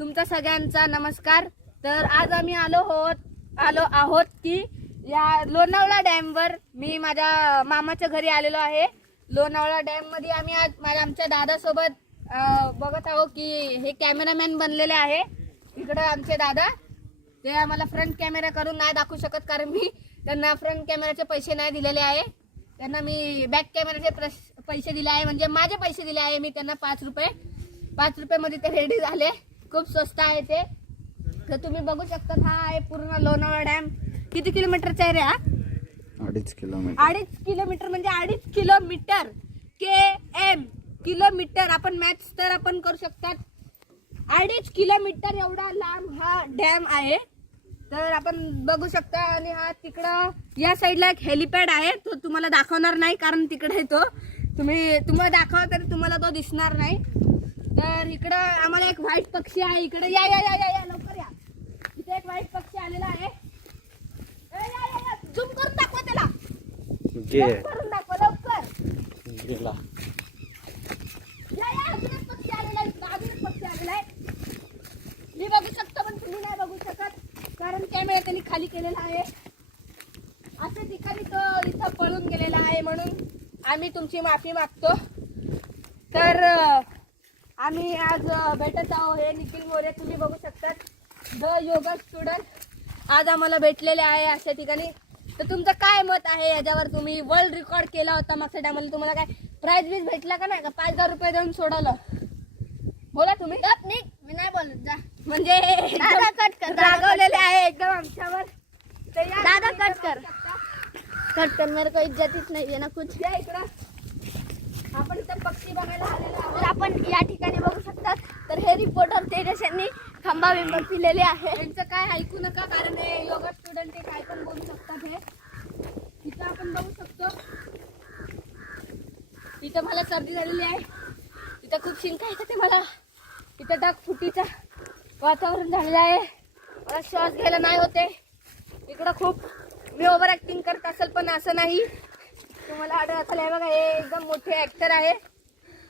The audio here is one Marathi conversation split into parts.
तुमचा सगळ्यांचा नमस्कार। तर आज आम्ही आलो आहोत की या लोणावळा डॅमवर मी माझ्या मामाच्या घरी आलेलो आहे। लोणावळा डॅम मध्ये आम्ही आज आमच्या दादासोबत बघत आहोत की हे कॅमेरामॅन बनलेले आहे। इकडे आमचे दादा ते आम्हाला फ्रंट कॅमेरा करून नाही दाखवू शकत कारण मी त्यांना फ्रंट कॅमेराचे पैसे नाही दिलेले आहे। त्यांना मी बॅक कॅमेराचे पैसे दिले आहे, म्हणजे माझे पैसे दिले आहे मी त्यांना 5 रुपये मध्ये ते रेडी झाले। खूप स्वस्त आहे ते। तर तुम्ही बघू शकता हा आहे पूर्ण लोणावळा डॅम। किती किलोमीटरचा आहे रे हा? 2.5 किलोमीटर। 2.5 किलोमीटर म्हणजे 2.5 किलोमीटर KM किलोमीटर आपण मॅच तर आपण करू शकतात। 2.5 किलोमीटर एवढा लांब हा डॅम आहे। तर आपण बघू शकता आणि हा तिकडं या साईडला एक हेलिपॅड आहे, तो तुम्हाला दाखवणार नाही कारण तिकडे तो तुम्हाला दाखवा तर तुम्हाला तो दिसणार नाही। तर इकडं आम्हाला एक व्हाईट पक्षी आहे, इकडे या या या या लवकर या। इथे एक व्हाईट पक्षी आलेला आहे। झूम करून दाखवा त्याला, करून दाखवा लवकर। गेला या या अजून एक पक्षी आलेला आहे, अजून एक पक्षी आलेला आहे। मी बघू शकतो पण तुम्ही नाही बघू शकत कारण कॅमेरा त्यांनी खाली केलेला आहे। अशा ठिकाणी तो इथं पळून गेलेला आहे म्हणून आम्ही तुमची माफी मागतो। तर आम्ही आज भेटत आहोत हे निखिल मोरे, तुम्ही बघू शकतात द योगा स्टुडंट आज आम्हाला भेटलेले आहे अशा ठिकाणी। तर तुमचं काय मत आहे याच्यावर? तुम्ही वर्ल्ड रेकॉर्ड केला होता मागच्या टायमाला, तुम्हाला काय प्राइज बीज भेटला का नाही का? 5,000 रुपये देऊन सोडवलं, बोला तुम्ही। मी नाही बोलत जा, म्हणजे दादा कट कर, रागवलेले आहे एकदम आमच्यावर। दादा कट कर मेरे को इज्जतच नाही आहे ना कुछ। या इकडं आपण इथं पक्षी बघायला आलेलो आहोत। आपण या ठिकाणी बघू शकतात तर हे रिपोर्टर तेजस यांनी खंबा बिंबर पिलेले आहे। त्यांचं काय ऐकू नका कारण हे योगा स्टुडंट ते काय पण बोलू शकतात। हे इथं आपण बघू शकतो, इथं मला सर्दी झालेली आहे, इथं खूप शिंका येते ते मला, इथं डाग फुटीचा वातावरण झालेलं आहे, मला श्वास घ्यायला नाही होते। इकडं खूप मी ओव्हर ऍक्टिंग करत असेल पण असं नाही, तुम्हाला आढळत आहे बघा हे एकदम मोठे ऍक्टर आहे।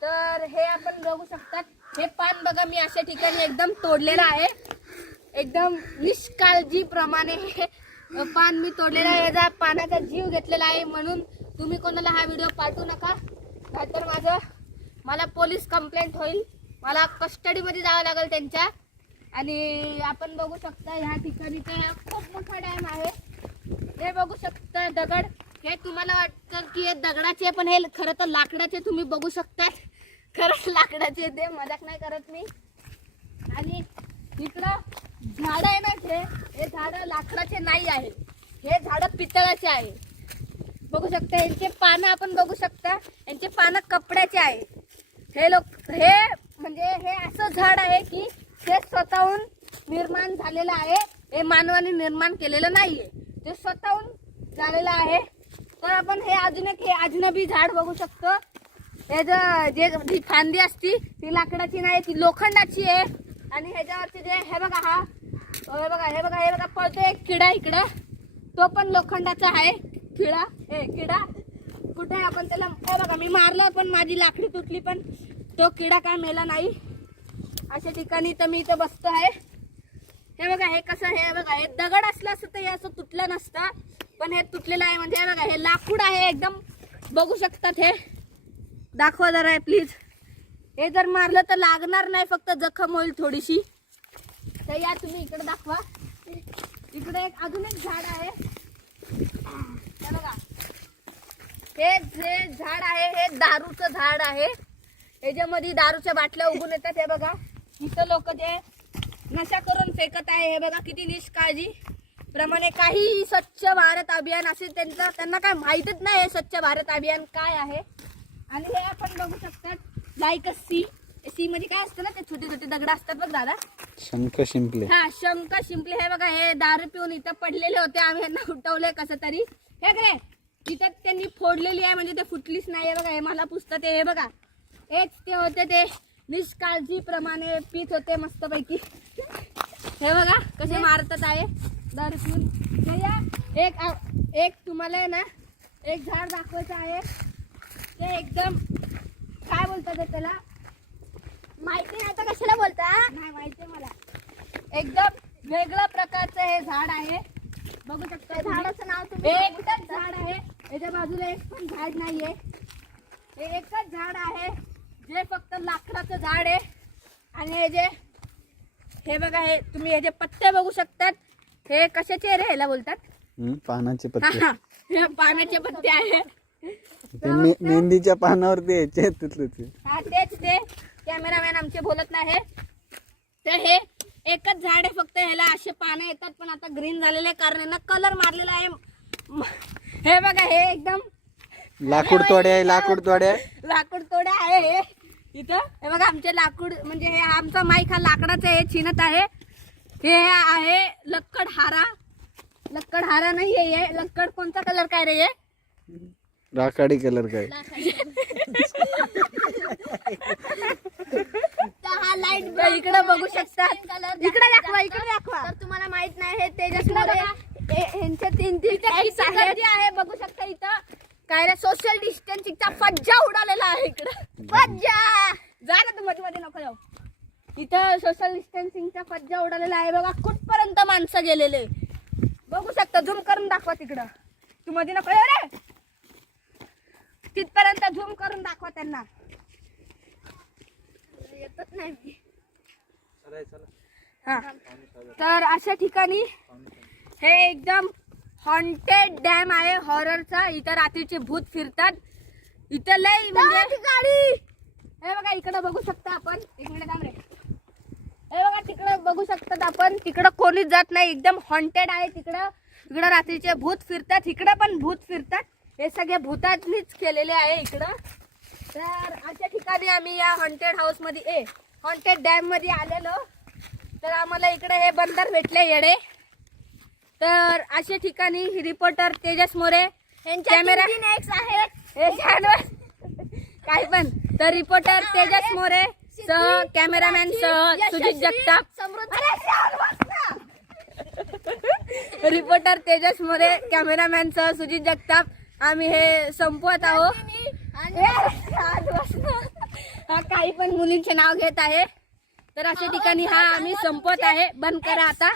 तर हे आपण बघू शकतात हे पान बघा मी अशा ठिकाणी एकदम तोडलेलं आहे, एकदम निष्काळजीप्रमाणे हे पान मी तोडलेलं आहे। याचा पानाचा जीव घेतलेला आहे म्हणून तुम्ही कोणाला हा व्हिडिओ पाठवू नका, नाहीतर मला पोलीस कंप्लेंट होईल, मला कस्टडीमध्ये जावं लागेल त्यांच्या। आणि आपण बघू शकता ह्या ठिकाणी ते खूप मोठा डॅम आहे। हे बघू शकता दगड, हे तुम्हाला वाटतं की हे दगडाचे पण हे खरं तर लाकडाचे, तुम्ही बघू शकता खरंच लाकडाचे, ते मजाक नाही करत मी। आणि इकडं झाड आहे ना हे झाड लाकडाचे नाही आहे, हे झाड पितळाचे आहे। बघू शकता यांचे पानं आपण बघू शकता, यांचे पानं कपड्याचे आहे। हे म्हणजे हे असं झाड आहे की ते स्वतःहून निर्माण झालेलं आहे, हे मानवाने निर्माण केलेलं नाहीये, ते स्वतःहून झालेलं आहे। तर आपण हे अजनबी झाड बघू शकतो, हे जे फांदी असती ती लाकडाची नाही, ती लोखंडाची आहे। आणि ह्याच्यावरचे जे हे बघा पळतो एक किडा इकडं, तो पण लोखंडाचा आहे। किडा कुठे आहे? आपण त्याला हे बघा मी मारलं पण माझी लाकडी तुटली पण तो किडा काय मेला नाही। अशा ठिकाणी तर मी इथं बसतो आहे। हे बघा हे कसं, हे बघा हे दगड असलं असतं तर हे असं तुटलं नसतं, पण हे तुटलेलं आहे। म्हणजे हे बघा हे लाकूड आहे एकदम, बघू शकतात। हे दाखवा जरा प्लीज, हे जर मारलं तर लागणार नाही, फक्त जखम होईल थोडीशी। तर या तुम्ही इकडे दाखवा, इकडे अजून एक झाड आहे। हे बघा हे जे झाड आहे हे दारूचं झाड आहे, याच्यामध्ये दारूच्या बाटल्या उगून येतात। हे बघा इथं लोक जे नशा करून फेकत आहे, हे बघा किती निष्काळजी प्रमाणे। काही स्वच्छ भारत अभियान असे त्यांना काय माहितीच नाही स्वच्छ भारत अभियान काय आहे। आणि हे आपण बघू शकतात लाईक सी म्हणजे काय असतं ना, ते छोटे छोटे दगड असतात बघ दादा, शंख शिंपले। हा शंख शिंपले। हे बघा हे दारू पिऊन इथं पडलेले होते, आम्ही यांना उठवले कसं तरी। हे काय तिथं त्यांनी फोडलेली आहे म्हणजे ते फुटलीच नाही। हे बघा हे मला पुसतात, हे बघा हेच ते होते, ते निष्काळजीप्रमाणे पीत होते मस्तपैकी। हे बघा कसे मारतात आहे दारू पिऊन। एक तुम्हाला ना एक झाड दाखवायचं आहे, ते एकदम काय बोलतात त्याला माहिती नाही तर कशाला बोलता? नाही माहिती मला। एकदम वेगळ्या प्रकारचं हे झाड आहे, बघू शकता. झाडाचं नाव तुम्ही एकच झाड आहे, याच्या बाजूला एक पण झाड नाहीये. हे एकच झाड आहे जे फक्त लाकडाचं झाड आहे. आणि हे बघा, हे तुम्ही हे जे पत्ते बघू शकतात, हे कशाचे रे ह्याला बोलतात? पानाचे पत्ते. हे पाण्याचे पत्ते आहे. ते मेहंदीच्या पानावरती यायचे तिथले. हा तेच ते कॅमेरामॅन आमचे बोलत नाही. तर हे एकच झाड आहे फक्त, ह्याला असे पानं येतात पण आता ग्रीन झालेले कारण ना कलर मारलेला आहे. हे बघा, हे एकदम लाकूड तोडे आहे, लाकूड तोडे आहे. लाकूड तोडे आहे हे इथं. हे बघा आमचे लाकूड, म्हणजे हे आमचा माईक हा लाकडाचा आहे, चिनत आहे. हे आहे लक्कड हारा. लक्कड हारा नाही आहे हे. लक्कड कोणता कलर काय रे? राखाडी कलर काय? हा लाईट इकडे बघू शकता. इकडे दाखवा, इकडे दाखवा. तर तुम्हाला माहित नाही हे तेजस इकडे मोरे बघा, ह्यांच्या तीन eggs आहे, बघू शकता. इथं काय रे, सोशल डिस्टन्सिंगचा फज्जा उडालेला आहे इकडं. फज्जा जा ना, तू मध्ये मध्ये नको जाऊ. इथं सोशल डिस्टन्सिंगचा फज्जा उडालेला आहे. बघा कुठपर्यंत माणसं गेलेले बघू शकता. झूम करून दाखवा तिकडं. तू मध्ये नको येऊ रे. तिथपर्यंत झूम करून दाखवा त्यांना. येतच नाही. हा, तर अशा ठिकाणी हे एकदम हॉन्टेड डॅम आहे, हॉररचा. इथं रात्रीचे भूत फिरतात. इथं लय म्हणजे गाडी. हे बघा इकडे बघू शकता आपण. एक मिनिट थांब रे. हे बघा तिकडे बघू शकतात आपण. तिकडं कोणीच जात नाही, एकदम हॉन्टेड आहे तिकडं. इकडं रात्रीचे भूत फिरतात, इकडं पण भूत फिरतात. हे सगळे भूतांनीच केलेले आहे इकडं. तर अशा ठिकाणी आम्ही या हॉन्टेड हाऊस मध्ये हॉन्टेड डॅम मध्ये आलेलो. तर आम्हाला इकडे हे बंदर भेटले येडे. तर अशा ठिकाणी रिपोर्टर तेजस मोरे, कॅमेरा काय पण. तर रिपोर्टर तेजस मोरे सह कॅमेरामॅन सह सुजित जगताप. रिपोर्टर तेजस मोरे, कॅमेरामॅन सह सुजित जगताप. आम्ही हे संपवत आहोत. हा काही पण मुलींचे नाव घेत आहे. तर अशा ठिकाणी हा आम्ही संपवत आहे. बंद करा आता.